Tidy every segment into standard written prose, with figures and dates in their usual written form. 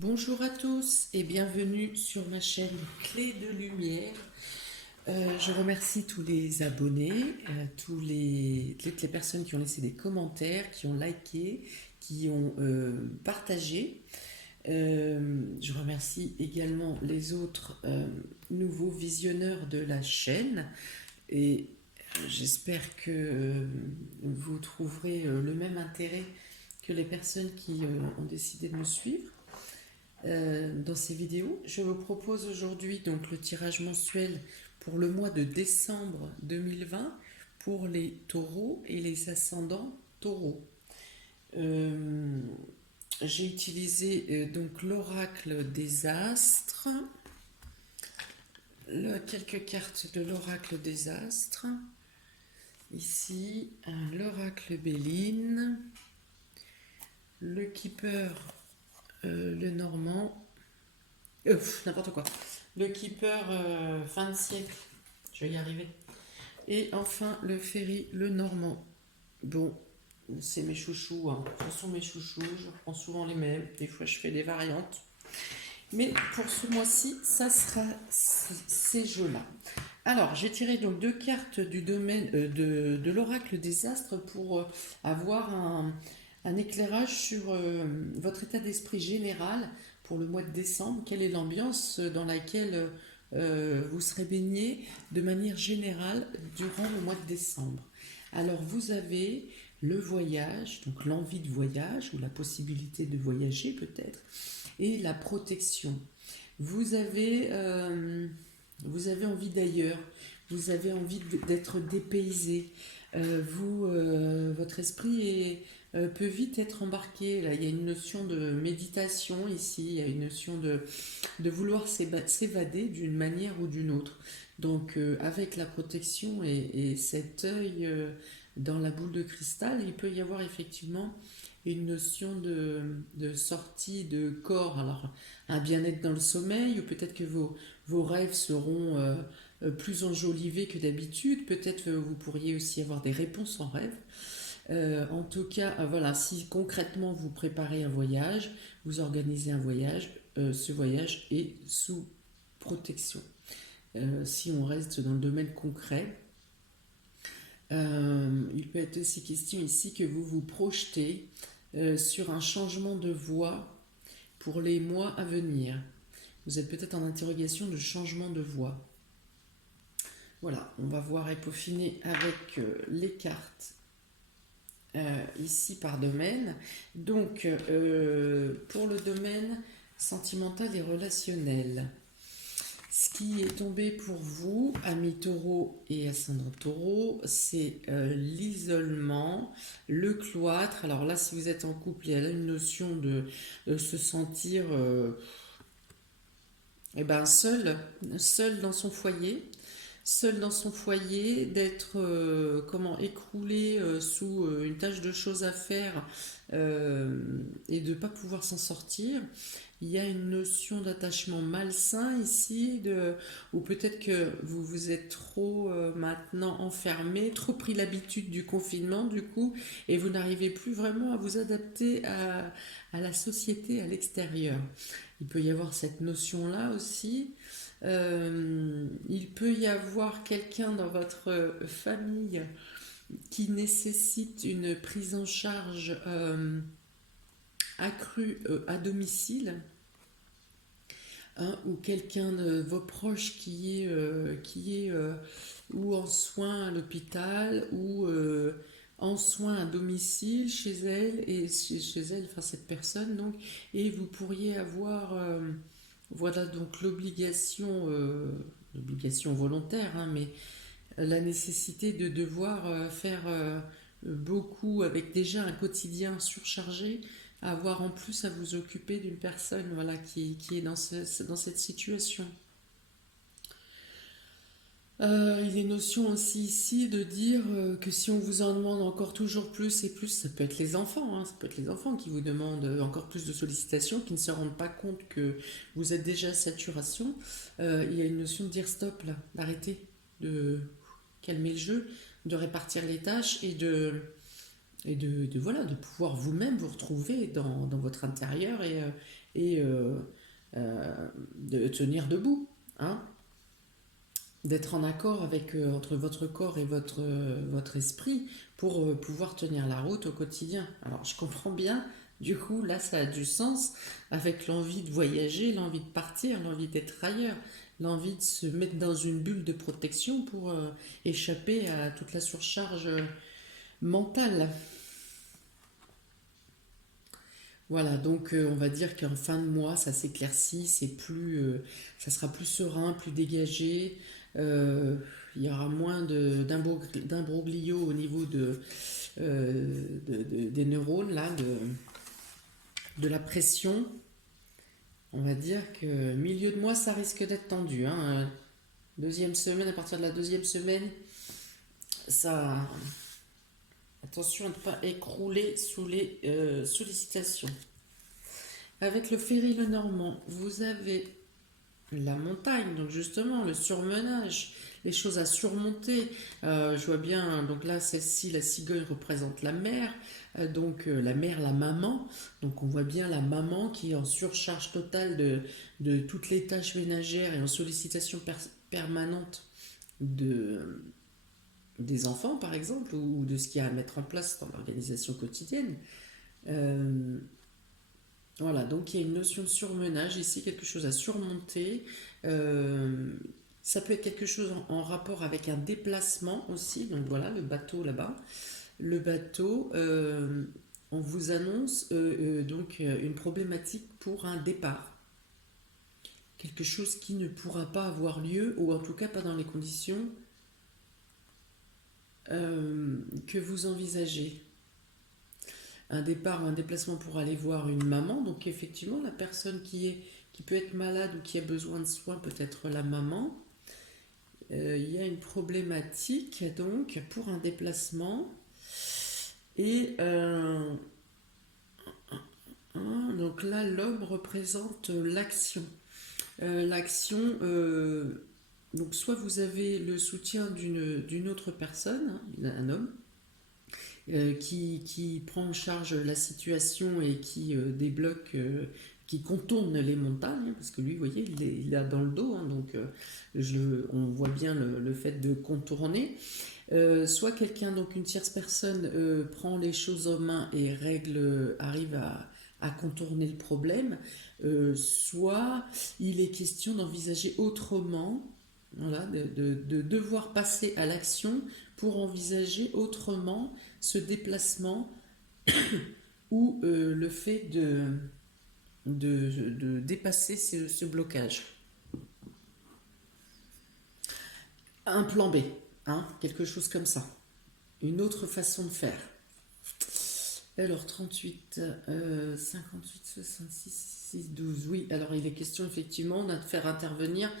Bonjour à tous et bienvenue sur ma chaîne Clé de Lumière. Je remercie tous les abonnés, toutes les personnes qui ont laissé des commentaires, qui ont liké, qui ont partagé. Je remercie également les autres nouveaux visionneurs de la chaîne et j'espère que vous trouverez le même intérêt que les personnes qui ont décidé de me suivre dans ces vidéos. Je vous propose aujourd'hui donc le tirage mensuel pour le mois de décembre 2020 pour les taureaux et les ascendants taureaux. J'ai utilisé donc l'oracle des astres, quelques cartes de l'oracle des astres. Ici, l'oracle Béline, le keeper, le normand, n'importe quoi. Le keeper fin de siècle, je vais y arriver. Et enfin le ferry, le normand. Bon, c'est mes chouchous, hein. Ce sont mes chouchous, je prends souvent les mêmes, des fois je fais des variantes. Mais pour ce mois-ci, ça sera ces jeux-là. Alors, j'ai tiré donc deux cartes du domaine de l'oracle des astres pour avoir un éclairage sur votre état d'esprit général pour le mois de décembre. Quelle est l'ambiance dans laquelle vous serez baigné de manière générale durant le mois de décembre. Alors, vous avez le voyage, donc l'envie de voyage ou la possibilité de voyager peut-être, et la protection. Vous avez, euh, vous avez envie d'ailleurs, vous avez envie d'être dépaysé. Votre esprit peut vite être embarqué. Là, il y a une notion de méditation ici, il y a une notion de vouloir s'évader d'une manière ou d'une autre. Donc, avec la protection et cet œil dans la boule de cristal, il peut y avoir effectivement une notion de sortie de corps. Alors, un bien-être dans le sommeil, ou peut-être que vos rêves seront plus enjolivés que d'habitude. Peut-être que vous pourriez aussi avoir des réponses en rêve. En tout cas, voilà, si concrètement vous préparez un voyage, vous organisez un voyage, ce voyage est sous protection. Si on reste dans le domaine concret, il peut être aussi question ici que vous vous projetez sur un changement de voie pour les mois à venir. Vous êtes peut-être en interrogation de changement de voie. Voilà, on va voir et peaufiner avec les cartes ici par domaine. Donc, pour le domaine sentimental et relationnel, ce qui est tombé pour vous, amis taureau et ascendant taureau, c'est l'isolement, le cloître. Alors là, si vous êtes en couple, il y a là une notion de se sentir seul dans son foyer. Seul dans son foyer, d'être écroulé sous une tâche de choses à faire et de ne pas pouvoir s'en sortir. Il y a une notion d'attachement malsain ici, ou peut-être que vous vous êtes trop maintenant enfermé, trop pris l'habitude du confinement du coup, et vous n'arrivez plus vraiment à vous adapter à la société à l'extérieur. Il peut y avoir cette notion-là aussi. Il peut y avoir quelqu'un dans votre famille qui nécessite une prise en charge accrue à domicile, hein, ou quelqu'un de vos proches qui est ou en soins à l'hôpital ou en soins à domicile chez elle et chez elle, enfin cette personne donc, et vous pourriez avoir voilà donc l'obligation volontaire, hein, mais la nécessité de devoir faire beaucoup avec déjà un quotidien surchargé, avoir en plus à vous occuper d'une personne voilà, qui est dans cette situation. Il est notion aussi ici de dire que si on vous en demande encore toujours plus et plus, ça peut être les enfants, hein, ça peut être les enfants qui vous demandent encore plus de sollicitations, qui ne se rendent pas compte que vous êtes déjà à saturation. Il y a une notion de dire stop là, d'arrêter, de calmer le jeu, de répartir les tâches et voilà, de pouvoir vous-même vous retrouver dans votre intérieur et de tenir debout, hein, d'être en accord avec entre votre corps et votre esprit pour pouvoir tenir la route au quotidien. Alors je comprends bien, du coup là ça a du sens avec l'envie de voyager, l'envie de partir, l'envie d'être ailleurs, l'envie de se mettre dans une bulle de protection pour échapper à toute la surcharge mentale. Voilà, donc on va dire qu'en fin de mois, ça s'éclaircit, ça sera plus serein, plus dégagé. euh, il y aura moins d'imbroglio au niveau des neurones, là, de la pression. On va dire que milieu de mois, ça risque d'être tendu, hein. Deuxième semaine, à partir de la deuxième semaine, ça, attention à ne pas écrouler sous les sollicitations. Avec le ferry le Normand, vous avez la montagne, donc justement le surmenage, les choses à surmonter. Je vois bien, donc là, celle-ci, la cigogne représente la mère, la mère, la maman. Donc on voit bien la maman qui est en surcharge totale de toutes les tâches ménagères et en sollicitation permanente de, des enfants, par exemple, ou de ce qu'il y a à mettre en place dans l'organisation quotidienne. Euh, voilà, donc il y a une notion de surmenage ici, quelque chose à surmonter. Euh, Ça peut être quelque chose en rapport avec un déplacement aussi. Donc voilà, le bateau là-bas. Le bateau, on vous annonce une problématique pour un départ. Quelque chose qui ne pourra pas avoir lieu, ou en tout cas pas dans les conditions que vous envisagez. Un départ ou un déplacement pour aller voir une maman. Donc effectivement, la personne qui peut être malade ou qui a besoin de soins peut être la maman. Il y a une problématique donc pour un déplacement. Et donc là, l'homme représente l'action. L'action, donc soit vous avez le soutien d'une autre personne, hein, un homme, qui prend en charge la situation et qui débloque, qui contourne les montagnes, hein, parce que lui, vous voyez, il a dans le dos, hein, donc on voit bien le fait de contourner. Soit quelqu'un, donc une tierce personne, prend les choses en main et arrive à contourner le problème, soit il est question d'envisager autrement, voilà, de devoir passer à l'action pour envisager autrement ce déplacement ou le fait de dépasser ce blocage. Un plan B, hein, quelque chose comme ça. Une autre façon de faire. Alors 38, 58, 66, 6, 12. Oui, alors il est question effectivement de faire intervenir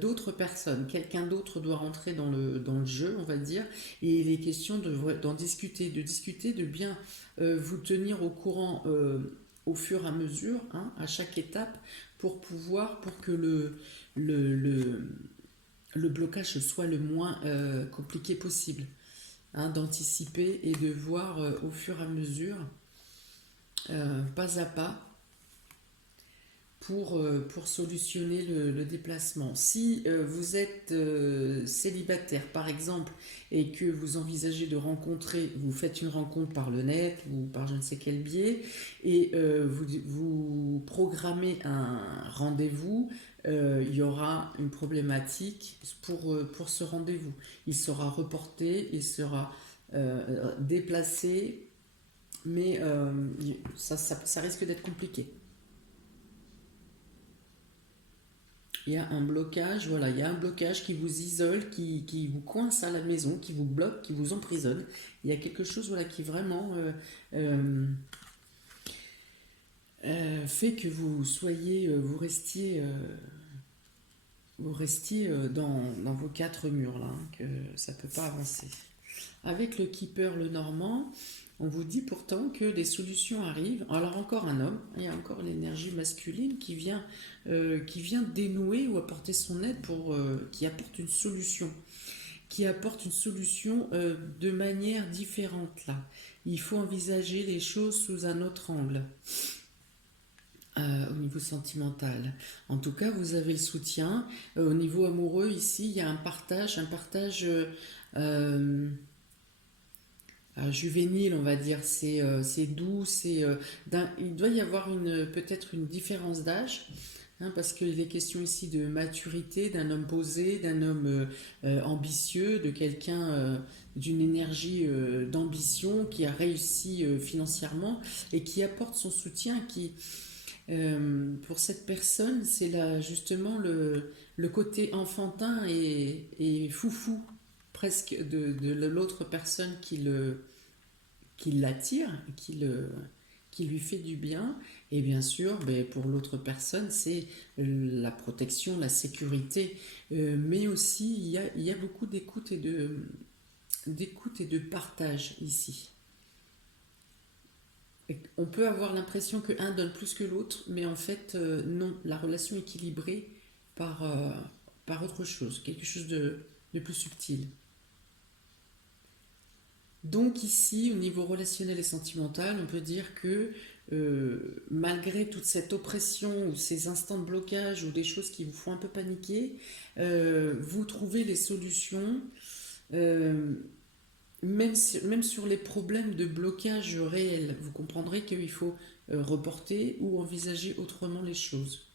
d'autres personnes. Quelqu'un d'autre doit rentrer dans le jeu, on va dire. Et il est question d'en discuter, de bien vous tenir au courant au fur et à mesure, hein, à chaque étape, pour que le, le, le blocage soit le moins compliqué possible. Hein, d'anticiper et de voir au fur et à mesure, pas à pas, pour solutionner le déplacement. Si vous êtes célibataire, par exemple, et que vous envisagez de rencontrer, vous faites une rencontre par le net ou par je ne sais quel biais, et vous programmez un rendez-vous, il y aura une problématique pour ce rendez-vous. Il sera reporté, il sera déplacé, mais ça risque d'être compliqué. Il y a un blocage, voilà, il y a un blocage qui vous isole, qui vous coince à la maison, qui vous bloque, qui vous emprisonne. Il y a quelque chose, voilà, qui vraiment euh, fait que vous restiez dans vos quatre murs là, hein, que ça ne peut pas avancer. Avec le keeper, le normand, on vous dit pourtant que des solutions arrivent. Alors encore un homme, il y a encore l'énergie masculine qui vient dénouer ou apporter son aide qui apporte une solution. Qui apporte une solution de manière différente là. Il faut envisager les choses sous un autre angle. au niveau sentimental. En tout cas, vous avez le soutien. Au niveau amoureux, ici, il y a un partage euh, juvénile, on va dire. C'est doux, il doit y avoir peut-être une différence d'âge. Hein, parce qu'il est question ici de maturité, d'un homme posé, d'un homme ambitieux, de quelqu'un d'une énergie d'ambition qui a réussi financièrement et qui apporte son soutien, pour cette personne, c'est là justement le côté enfantin et foufou presque de l'autre personne qui l'attire, qui lui fait du bien. Et bien sûr, ben, pour l'autre personne, c'est la protection, la sécurité. Mais aussi, il y a beaucoup d'écoute et de partage ici. On peut avoir l'impression que un donne plus que l'autre, mais en fait, non. La relation est équilibrée par, euh, par autre chose, quelque chose de plus subtil. Donc ici, au niveau relationnel et sentimental, on peut dire que malgré toute cette oppression ou ces instants de blocage ou des choses qui vous font un peu paniquer, vous trouvez les solutions, euh, même sur les problèmes de blocage réels. Vous comprendrez qu'il faut reporter ou envisager autrement les choses.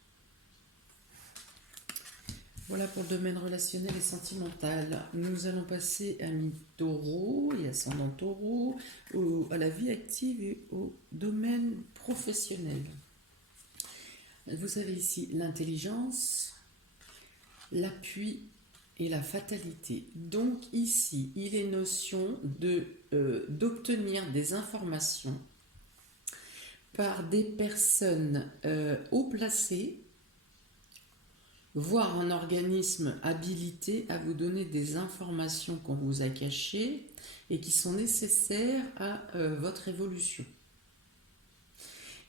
Voilà pour le domaine relationnel et sentimental. Nous allons passer à mi-taureau et ascendant taureau, à la vie active et au domaine professionnel. Vous avez ici l'intelligence, l'appui et la fatalité. Donc ici, il est notion d'obtenir des informations par des personnes haut placées, voire un organisme habilité à vous donner des informations qu'on vous a cachées et qui sont nécessaires à votre évolution.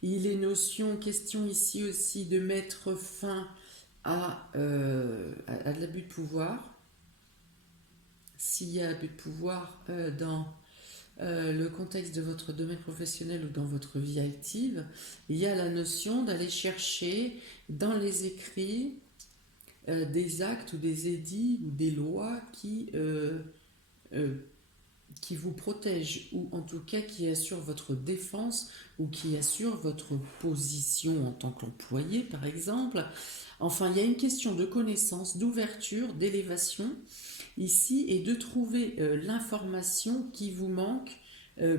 Il est question ici aussi de mettre fin à l'abus de pouvoir. S'il y a abus de pouvoir dans le contexte de votre domaine professionnel ou dans votre vie active, il y a la notion d'aller chercher dans les écrits des actes ou des édits ou des lois euh, qui vous protègent ou en tout cas qui assurent votre défense ou qui assurent votre position en tant qu'employé par exemple. Enfin, il y a une question de connaissance, d'ouverture, d'élévation ici et de trouver l'information qui vous manque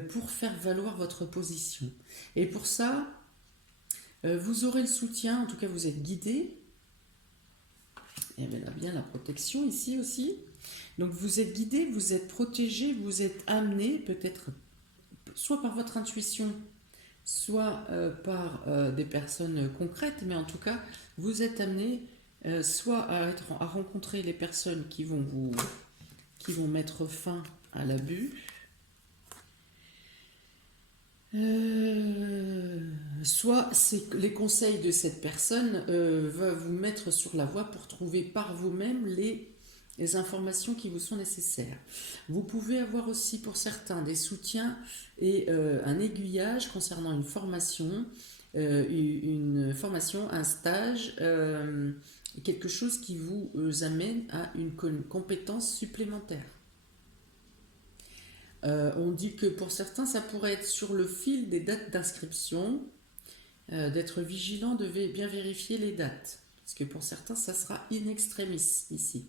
pour faire valoir votre position. Et pour ça, vous aurez le soutien, en tout cas vous êtes guidé. Et elle a bien la protection ici aussi. Donc vous êtes guidé, vous êtes protégé, vous êtes amené peut-être soit par votre intuition, soit par des personnes concrètes, mais en tout cas vous êtes amené soit à rencontrer les personnes qui vont mettre fin à l'abus, soit les conseils de cette personne va vous mettre sur la voie pour trouver par vous-même les informations qui vous sont nécessaires. Vous pouvez avoir aussi pour certains des soutiens et un aiguillage concernant une formation, un stage, quelque chose qui vous amène à une compétence supplémentaire. On dit que pour certains, ça pourrait être sur le fil des dates d'inscription, d'être vigilant, de bien vérifier les dates. Parce que pour certains, ça sera in extremis ici.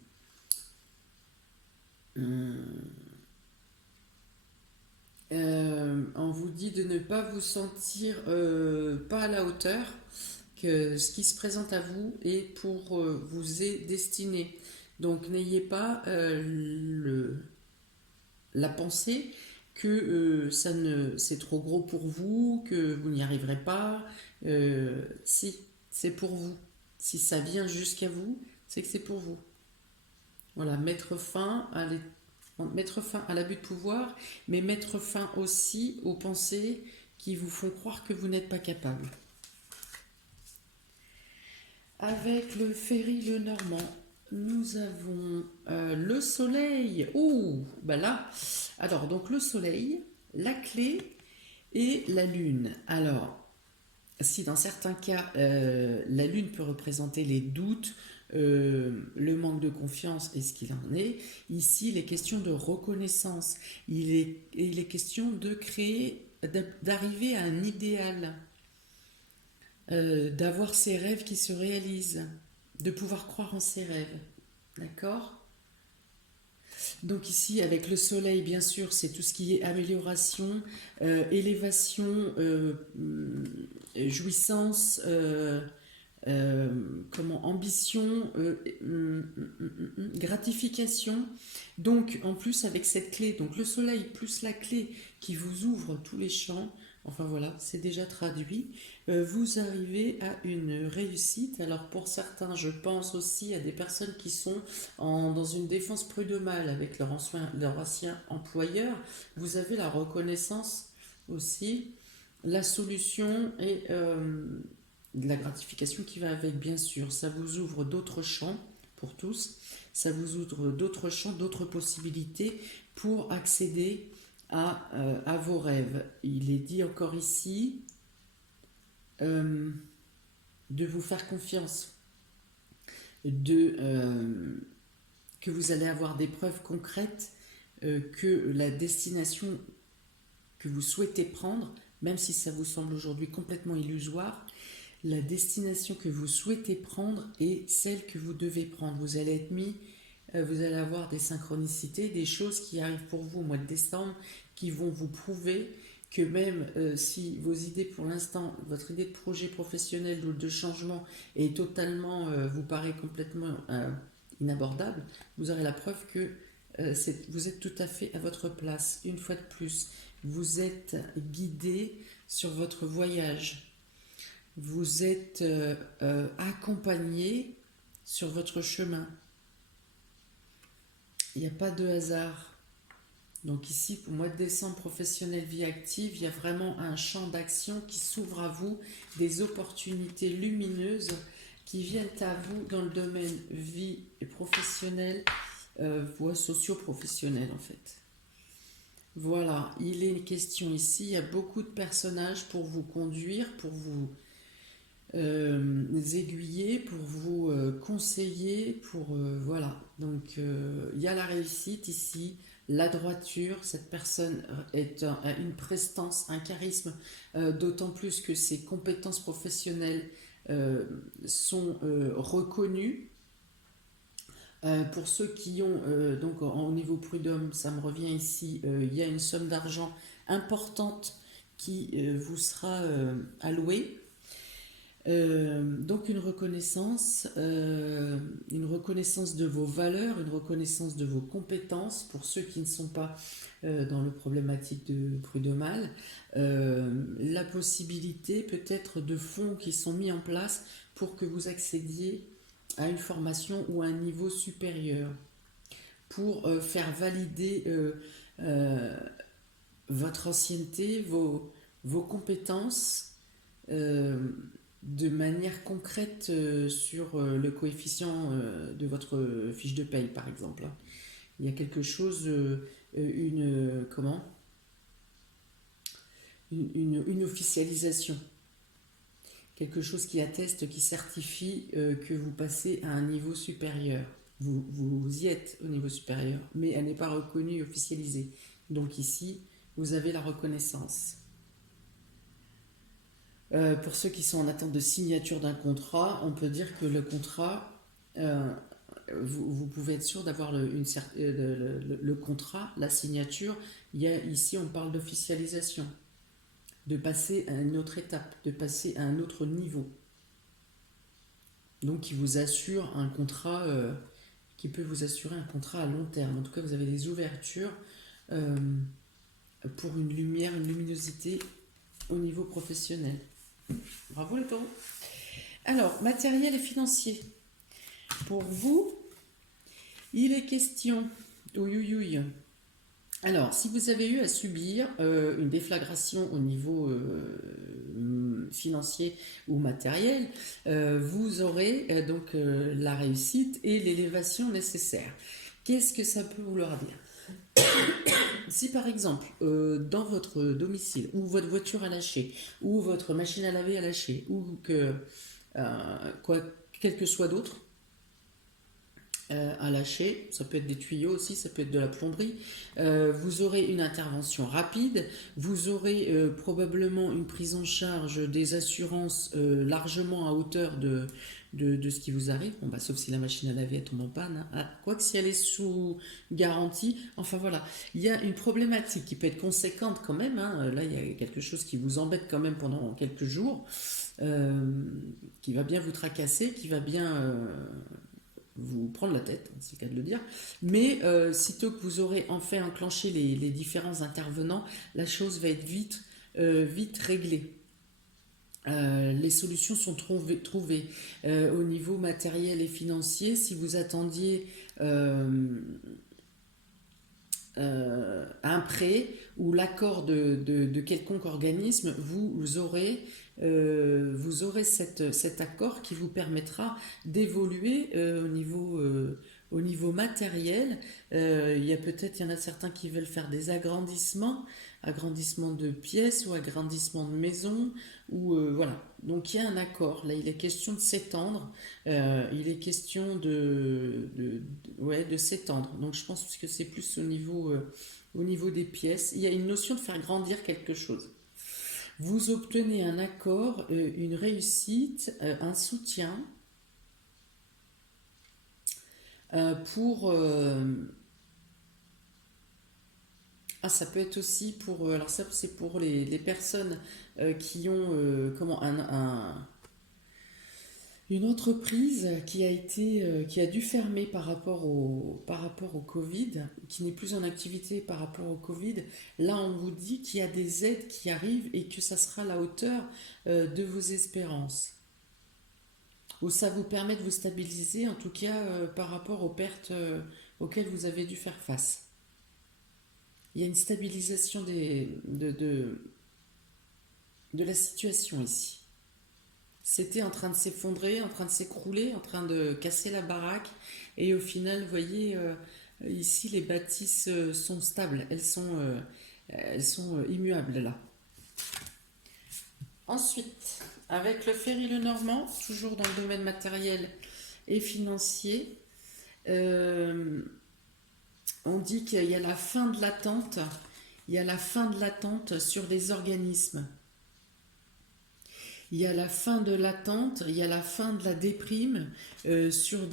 On vous dit de ne pas vous sentir pas à la hauteur, que ce qui se présente à vous est pour vous est destiné. Donc n'ayez pas la pensée que c'est trop gros pour vous, que vous n'y arriverez pas. Si, c'est pour vous. Si ça vient jusqu'à vous, c'est que c'est pour vous. Voilà, mettre fin à l'abus de pouvoir, mais mettre fin aussi aux pensées qui vous font croire que vous n'êtes pas capable. Avec le Ferry le Normand, nous avons le soleil. Ouh, bah là. Donc le soleil, la clé et la lune. Alors, si dans certains cas, la Lune peut représenter les doutes, le manque de confiance et ce qu'il en est, ici, il est question de reconnaissance. Il est question de créer, d'arriver à un idéal, d'avoir ses rêves qui se réalisent, de pouvoir croire en ses rêves. D'accord? Donc ici, avec le soleil, bien sûr, c'est tout ce qui est amélioration, élévation, jouissance, comment, ambition, gratification. Donc en plus avec cette clé, donc le soleil plus la clé qui vous ouvre tous les champs, enfin voilà, c'est déjà traduit, vous arrivez à une réussite. Alors pour certains, je pense aussi à des personnes qui sont dans une défense prud'homale avec leur ancien employeur, vous avez la reconnaissance aussi, la solution et de la gratification qui va avec, bien sûr. Ça vous ouvre d'autres champs pour tous, ça vous ouvre d'autres champs, d'autres possibilités pour accéder à vos rêves. Il est dit encore ici de vous faire confiance, que vous allez avoir des preuves concrètes que la destination que vous souhaitez prendre, même si ça vous semble aujourd'hui complètement illusoire, la destination que vous souhaitez prendre est celle que vous devez prendre. Vous allez être mis, vous allez avoir des synchronicités, des choses qui arrivent pour vous au mois de décembre, qui vont vous prouver que même si vos idées pour l'instant, votre idée de projet professionnel ou de changement est totalement, vous paraît complètement inabordable, vous aurez la preuve que vous êtes tout à fait à votre place. Une fois de plus, vous êtes guidé sur votre voyage. Vous êtes accompagné sur votre chemin. Il n'y a pas de hasard. Donc ici, pour le mois de décembre, professionnel, vie active, il y a vraiment un champ d'action qui s'ouvre à vous, des opportunités lumineuses qui viennent à vous dans le domaine vie et professionnelle, voie socio-professionnelle en fait. Voilà, il est une question ici, il y a beaucoup de personnages pour vous conduire, pour vous aiguiller, pour vous conseiller, pour voilà. Donc il y a la réussite ici, la droiture. Cette personne a une prestance, un charisme, d'autant plus que ses compétences professionnelles sont reconnues. Pour ceux qui ont, donc au niveau prud'homme, ça me revient ici, il y a une somme d'argent importante qui vous sera allouée. Donc une reconnaissance de vos valeurs, une reconnaissance de vos compétences pour ceux qui ne sont pas dans le problématique de prud'homal, la possibilité peut-être de fonds qui sont mis en place pour que vous accédiez à une formation ou à un niveau supérieur, pour faire valider votre ancienneté, vos compétences, de manière concrète sur le coefficient de votre fiche de paye, par exemple. Il y a quelque chose, une officialisation, quelque chose qui atteste, qui certifie que vous passez à un niveau supérieur. Vous y êtes au niveau supérieur, mais elle n'est pas reconnue et officialisée. Donc ici, vous avez la reconnaissance. Pour ceux qui sont en attente de signature d'un contrat, on peut dire que le contrat, vous pouvez être sûr d'avoir le contrat, la signature. Ici, on parle d'officialisation, de passer à une autre étape, de passer à un autre niveau. Donc, qui vous assure un contrat, qui peut vous assurer un contrat à long terme. En tout cas, vous avez des ouvertures pour une lumière, une luminosité au niveau professionnel. Bravo les taureaux. Alors, matériel et financier. Pour vous, il est question. Ouïouïouï. Alors, si vous avez eu à subir une déflagration au niveau financier ou matériel, vous aurez donc la réussite et l'élévation nécessaire. Qu'est-ce que ça peut vouloir dire? Si par exemple, dans votre domicile, ou votre voiture a lâché, ou votre machine à laver a lâché, ou que, quoi, quel que soit d'autre, à lâcher, ça peut être des tuyaux aussi, ça peut être de la plomberie, vous aurez une intervention rapide, vous aurez probablement une prise en charge des assurances largement à hauteur de ce qui vous arrive, bon, bah, sauf si la machine à laver elle tombe en panne, hein. Ah, quoique si elle est sous garantie, enfin voilà, il y a une problématique qui peut être conséquente quand même, hein. Là il y a quelque chose qui vous embête quand même pendant quelques jours, euh, qui va bien vous tracasser, qui va bien vous prendre la tête, c'est le cas de le dire. Mais sitôt que vous aurez enfin enclenché les différents intervenants, la chose va être vite réglée. Les solutions sont trouvées. Au niveau matériel et financier. Si vous attendiez un prêt ou l'accord de quelconque organisme, vous aurez cet accord qui vous permettra d'évoluer au niveau matériel. Il y en a certains qui veulent faire des agrandissements de pièces ou agrandissements de maisons, ou voilà. Donc il y a un accord. Là, il est question de s'étendre. Il est question ouais, de s'étendre. Donc je pense que c'est plus au niveau des pièces. Il y a une notion de faire grandir quelque chose. Vous obtenez un accord, une réussite, un soutien pour... ça peut être aussi pour... alors ça, c'est pour les personnes qui ont une entreprise qui a dû fermer par rapport au Covid, qui n'est plus en activité par rapport au Covid. Là, on vous dit qu'il y a des aides qui arrivent et que ça sera à la hauteur de vos espérances. Ou ça vous permet de vous stabiliser, en tout cas par rapport aux pertes auxquelles vous avez dû faire face. Il y a une stabilisation de la situation ici. C'était en train de s'effondrer, en train de s'écrouler, en train de casser la baraque. Et au final, vous voyez, ici, les bâtisses sont stables. Elles sont immuables là. Ensuite, avec le ferry le Normand, toujours dans le domaine matériel et financier, euh, on dit qu'il y a la fin de l'attente. Il y a la fin de l'attente sur des organismes. Il y a la fin de l'attente, il y a la fin de la déprime des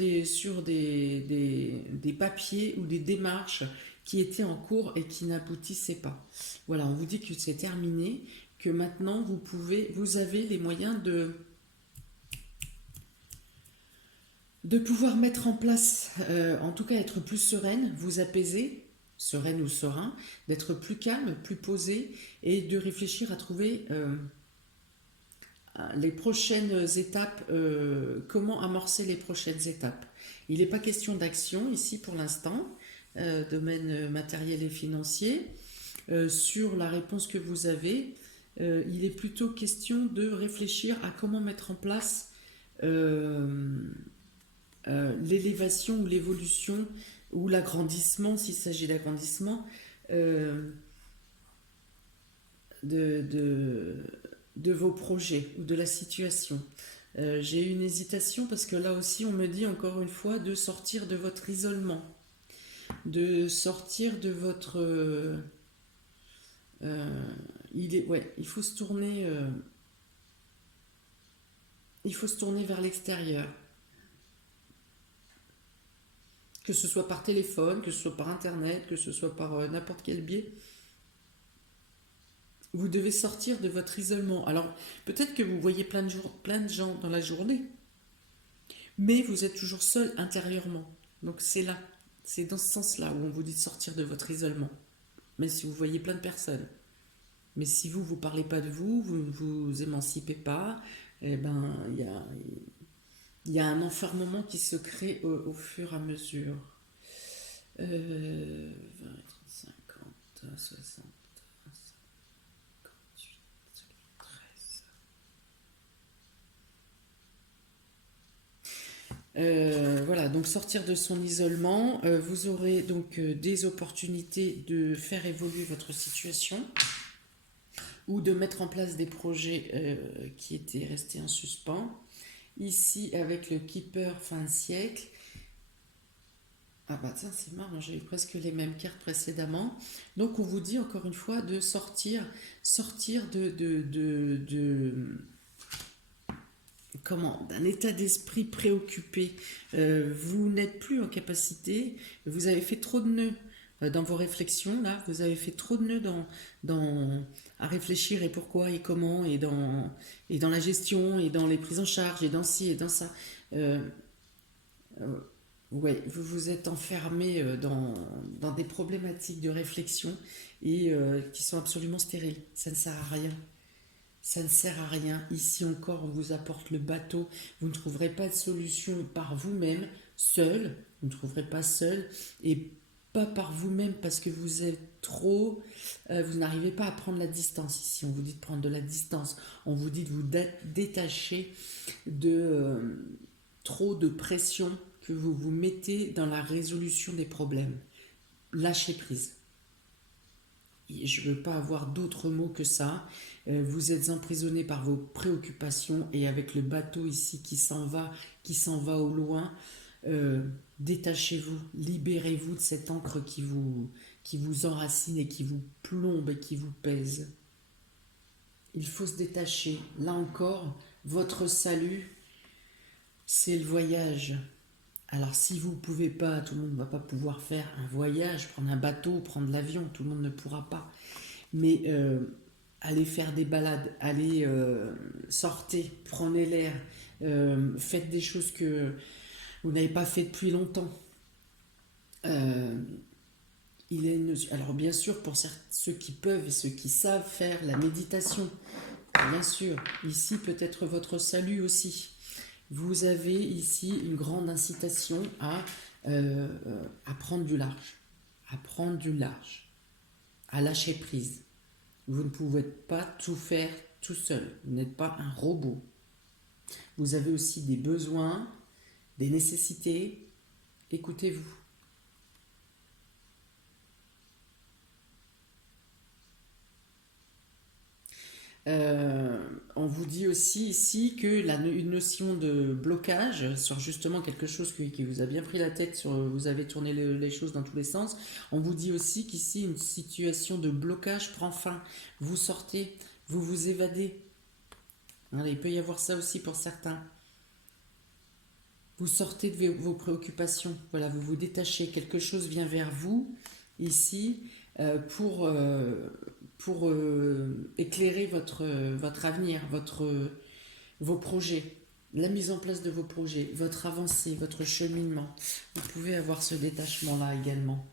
papiers ou des démarches qui étaient en cours et qui n'aboutissaient pas. Voilà, on vous dit que c'est terminé, que maintenant vous avez les moyens de pouvoir mettre en place, en tout cas être plus sereine, vous apaiser, sereine ou serein, d'être plus calme, plus posé et de réfléchir à trouver les prochaines étapes, comment amorcer les prochaines étapes. Il n'est pas question d'action ici pour l'instant, domaine matériel et financier. Sur la réponse que vous avez, il est plutôt question de réfléchir à comment mettre en place l'élévation ou l'évolution ou l'agrandissement, s'il s'agit d'agrandissement, euh, de, de, de vos projets ou de la situation. J'ai eu une hésitation parce que là aussi on me dit encore une fois de sortir de votre isolement, de sortir de votre... ouais, il faut se tourner vers l'extérieur, que ce soit par téléphone, que ce soit par internet, que ce soit par n'importe quel biais. Vous devez sortir de votre isolement. Alors, peut-être que vous voyez plein de gens dans la journée, mais vous êtes toujours seul intérieurement. Donc c'est là, c'est dans ce sens-là où on vous dit de sortir de votre isolement. Même si vous voyez plein de personnes. Mais si vous ne parlez pas de vous, vous ne vous émancipez pas, eh ben, il y a un enfermement qui se crée au fur et à mesure. 20, 30, 50, 60. Voilà, Voilà, donc sortir de son isolement, vous aurez donc des opportunités de faire évoluer votre situation ou de mettre en place des projets qui étaient restés en suspens. Ici, avec le Keeper fin de siècle, ah bah tiens, c'est marrant, j'ai eu presque les mêmes cartes précédemment. Donc on vous dit encore une fois de sortir comment, d'un état d'esprit préoccupé. Vous n'êtes plus en capacité, vous avez fait trop de nœuds dans vos réflexions, là, vous avez fait trop de nœuds à réfléchir et pourquoi et comment, et dans la gestion, et dans les prises en charge, et dans ci, et dans ça. Euh, euh, ouais, vous vous êtes enfermé dans des problématiques de réflexion et qui sont absolument stériles. Ça ne sert à rien. Ça ne sert à rien. Ici encore, on vous apporte le bateau. Vous ne trouverez pas de solution par vous-même, seul. Vous ne trouverez pas seul. Et pas par vous-même parce que vous êtes trop... vous n'arrivez pas à prendre la distance ici. On vous dit de prendre de la distance. On vous dit de vous détacher de trop de pression que vous vous mettez dans la résolution des problèmes. Lâchez prise. Je ne veux pas avoir d'autres mots que ça. Vous êtes emprisonné par vos préoccupations et avec le bateau ici qui s'en va au loin, détachez-vous, libérez-vous de cette encre qui vous enracine et qui vous plombe et qui vous pèse. Il faut se détacher. Là encore, votre salut, c'est le voyage. Alors si vous ne pouvez pas, tout le monde ne va pas pouvoir faire un voyage, prendre un bateau, prendre l'avion, tout le monde ne pourra pas. Mais allez faire des balades, allez sortez, prenez l'air, faites des choses que vous n'avez pas fait depuis longtemps. Euh, alors bien sûr, pour ceux qui peuvent et ceux qui savent faire la méditation, bien sûr, ici peut être votre salut aussi. Vous avez ici une grande incitation à prendre du large, à lâcher prise. Vous ne pouvez pas tout faire tout seul, vous n'êtes pas un robot. Vous avez aussi des besoins, des nécessités, écoutez-vous. On vous dit aussi ici que une notion de blocage sur justement quelque chose qui vous a bien pris la tête, vous avez tourné les choses dans tous les sens. On vous dit aussi qu'ici une situation de blocage prend fin. Vous sortez, vous vous évadez. Voilà, il peut y avoir ça aussi pour certains. Vous sortez de vos préoccupations. Voilà, vous vous détachez. Quelque chose vient vers vous ici pour éclairer votre avenir, vos projets, la mise en place de vos projets, votre avancée, votre cheminement. Vous pouvez avoir ce détachement-là également.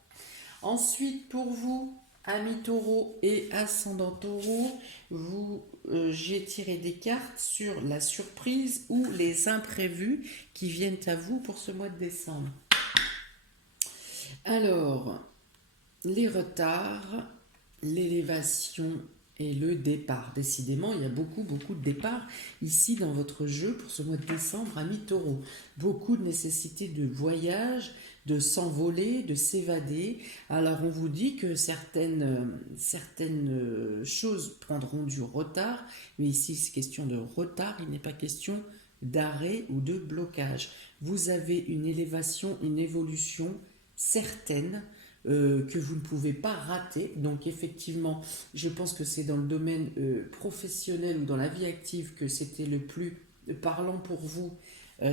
Ensuite, pour vous, amis taureau et ascendant taureau, j'ai tiré des cartes sur la surprise ou les imprévus qui viennent à vous pour ce mois de décembre. Alors, les retards, l'élévation et le départ. Décidément, il y a beaucoup de départs ici dans votre jeu pour ce mois de décembre, amis taureau. Beaucoup de nécessité de voyage, de s'envoler, de s'évader. Alors on vous dit que certaines choses prendront du retard, mais ici c'est question de retard, il n'est pas question d'arrêt ou de blocage. Vous avez une élévation, une évolution certaine que vous ne pouvez pas rater. Donc effectivement, je pense que c'est dans le domaine professionnel ou dans la vie active que c'était le plus parlant pour vous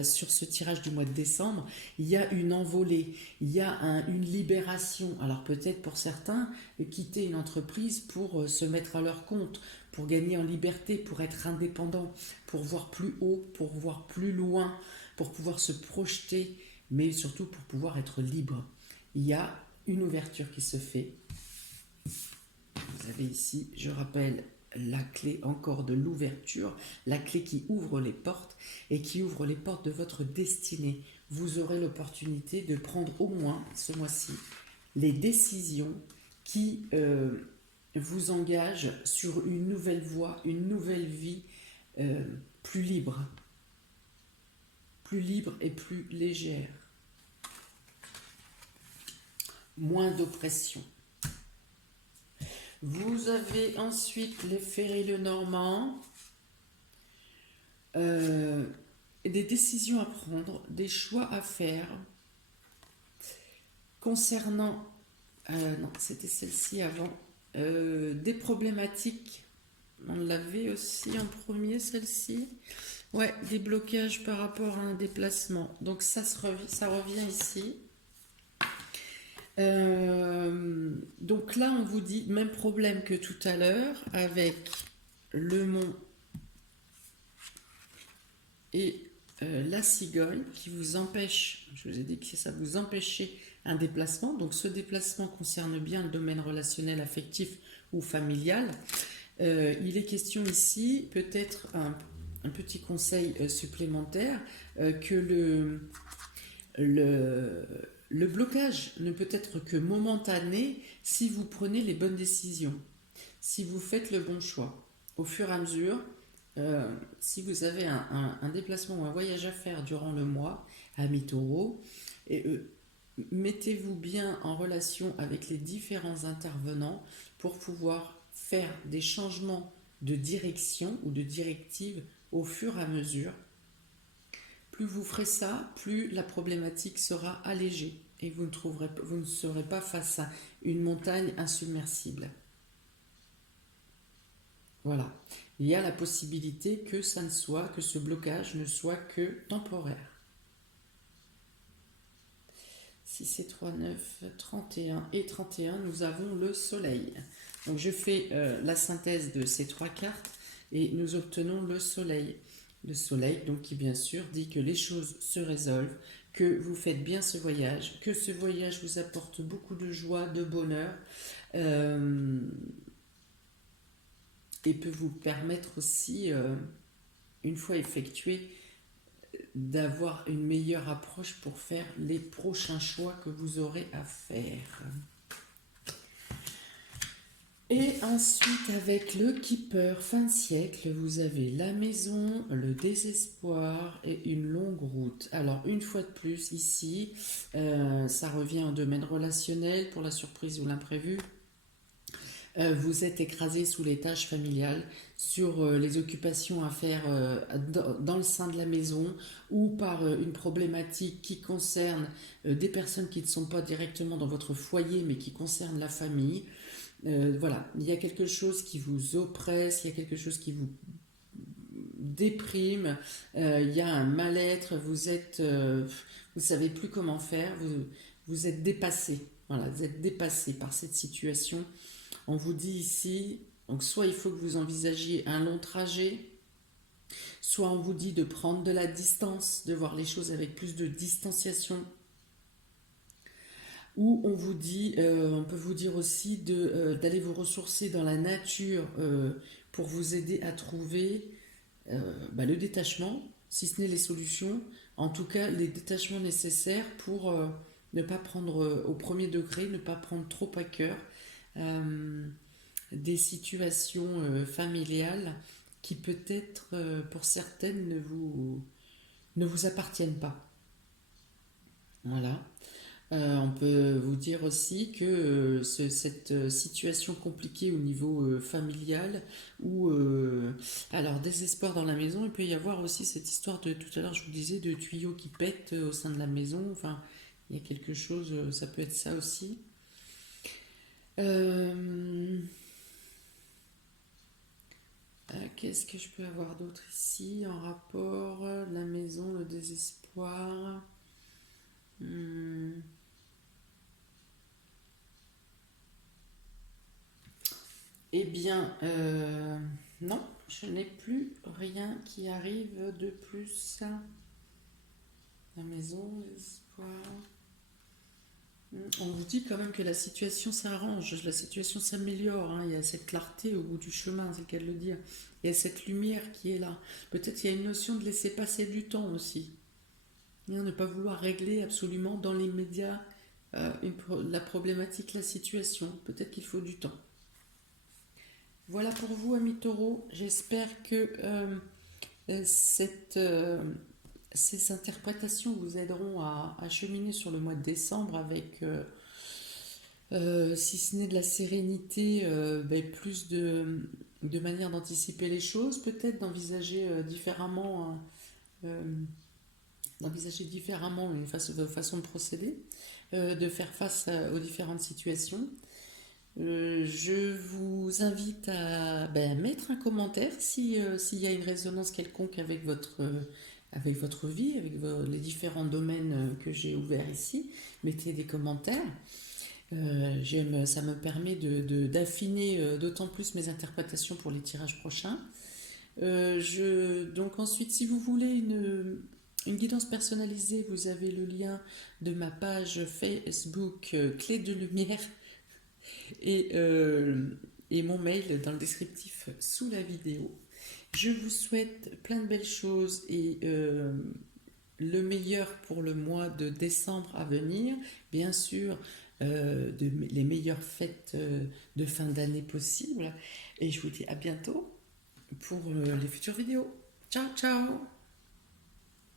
sur ce tirage du mois de décembre. Il y a une envolée, il y a une libération. Alors peut-être pour certains, quitter une entreprise pour se mettre à leur compte, pour gagner en liberté, pour être indépendant, pour voir plus haut, pour voir plus loin, pour pouvoir se projeter, mais surtout pour pouvoir être libre. Il y a une ouverture qui se fait. Vous avez ici, je rappelle, la clé encore de l'ouverture, la clé qui ouvre les portes et qui ouvre les portes de votre destinée. Vous aurez l'opportunité de prendre au moins ce mois-ci les décisions qui vous engagent sur une nouvelle voie, une nouvelle vie plus libre et plus légère. moins d'oppression. Vous avez ensuite les Ferry le Normand. Des décisions à prendre, des choix à faire concernant, non, c'était celle-ci avant, des problématiques, on l'avait aussi en premier, celle-ci, ouais, des blocages par rapport à un déplacement, donc ça revient ici. Donc là, on vous dit, même problème que tout à l'heure, avec le mont et la cigogne qui vous empêche, je vous ai dit que ça vous empêchait un déplacement, donc ce déplacement concerne bien le domaine relationnel, affectif ou familial. Il est question ici, peut-être un petit conseil supplémentaire, que le blocage ne peut être que momentané si vous prenez les bonnes décisions, si vous faites le bon choix. Au fur et à mesure, si vous avez un déplacement ou un voyage à faire durant le mois, à mi-taureau, mettez-vous bien en relation avec les différents intervenants pour pouvoir faire des changements de direction ou de directive au fur et à mesure. Plus vous ferez ça, plus la problématique sera allégée et vous ne serez pas face à une montagne insubmersible. Voilà. Il y a la possibilité que ce blocage ne soit que temporaire. 6 et 3, 9, 31 et 31, nous avons le soleil. Donc je fais la synthèse de ces trois cartes et nous obtenons le soleil. Le soleil, donc, qui bien sûr dit que les choses se résolvent, que vous faites bien ce voyage, que ce voyage vous apporte beaucoup de joie, de bonheur, et peut vous permettre aussi, une fois effectué, d'avoir une meilleure approche pour faire les prochains choix que vous aurez à faire. Et ensuite, avec le Keeper fin de siècle, vous avez la maison, le désespoir et une longue route. Alors, une fois de plus, ici, ça revient au domaine relationnel pour la surprise ou l'imprévu. Vous êtes écrasé sous les tâches familiales, sur les occupations à faire dans le sein de la maison ou par une problématique qui concerne des personnes qui ne sont pas directement dans votre foyer mais qui concernent la famille. Voilà, il y a quelque chose qui vous oppresse, il y a quelque chose qui vous déprime, il y a un mal-être, vous savez plus comment faire, vous êtes dépassé. Voilà, vous êtes dépassé par cette situation. On vous dit ici, donc soit il faut que vous envisagiez un long trajet, soit on vous dit de prendre de la distance, de voir les choses avec plus de distanciation, ou on vous dit, on peut vous dire aussi d'aller vous ressourcer dans la nature pour vous aider à trouver le détachement, si ce n'est les solutions, en tout cas les détachements nécessaires pour ne pas prendre au premier degré, ne pas prendre trop à cœur des situations familiales qui peut-être pour certaines ne vous appartiennent pas. Voilà. On peut vous dire aussi que cette situation compliquée au niveau familial ou alors désespoir dans la maison, il peut y avoir aussi cette histoire de tout à l'heure je vous disais de tuyaux qui pètent au sein de la maison, enfin il y a quelque chose, ça peut être ça aussi. Qu'est-ce que je peux avoir d'autre ici en rapport, la maison, le désespoir. Eh bien, non, je n'ai plus rien qui arrive de plus. La maison, l'espoir. On vous dit quand même que la situation s'arrange, la situation s'améliore, hein. Il y a cette clarté au bout du chemin, c'est le cas de le dire. Il y a cette lumière qui est là. Peut-être il y a une notion de laisser passer du temps aussi. Ne pas vouloir régler absolument dans l'immédiat la problématique, la situation. Peut-être qu'il faut du temps. Voilà pour vous, amis taureaux. J'espère que ces interprétations vous aideront à cheminer sur le mois de décembre avec Si ce n'est de la sérénité, ben, plus de manière d'anticiper les choses, peut-être euh, d'envisager différemment façon de procéder, de faire face aux différentes situations. Je vous invite à ben, mettre un commentaire s'il y a une résonance quelconque avec votre vie, les différents domaines que j'ai ouverts ici. Mettez des commentaires. Ça me permet d'affiner d'autant plus mes interprétations pour les tirages prochains. Donc ensuite, si vous voulez une guidance personnalisée, vous avez le lien de ma page Facebook Clé de Lumière et, euh, et mon mail dans le descriptif sous la vidéo. Je vous souhaite plein de belles choses et le meilleur pour le mois de décembre à venir. Bien sûr, les meilleures fêtes de fin d'année possibles. Et je vous dis à bientôt pour les futures vidéos. Ciao, ciao!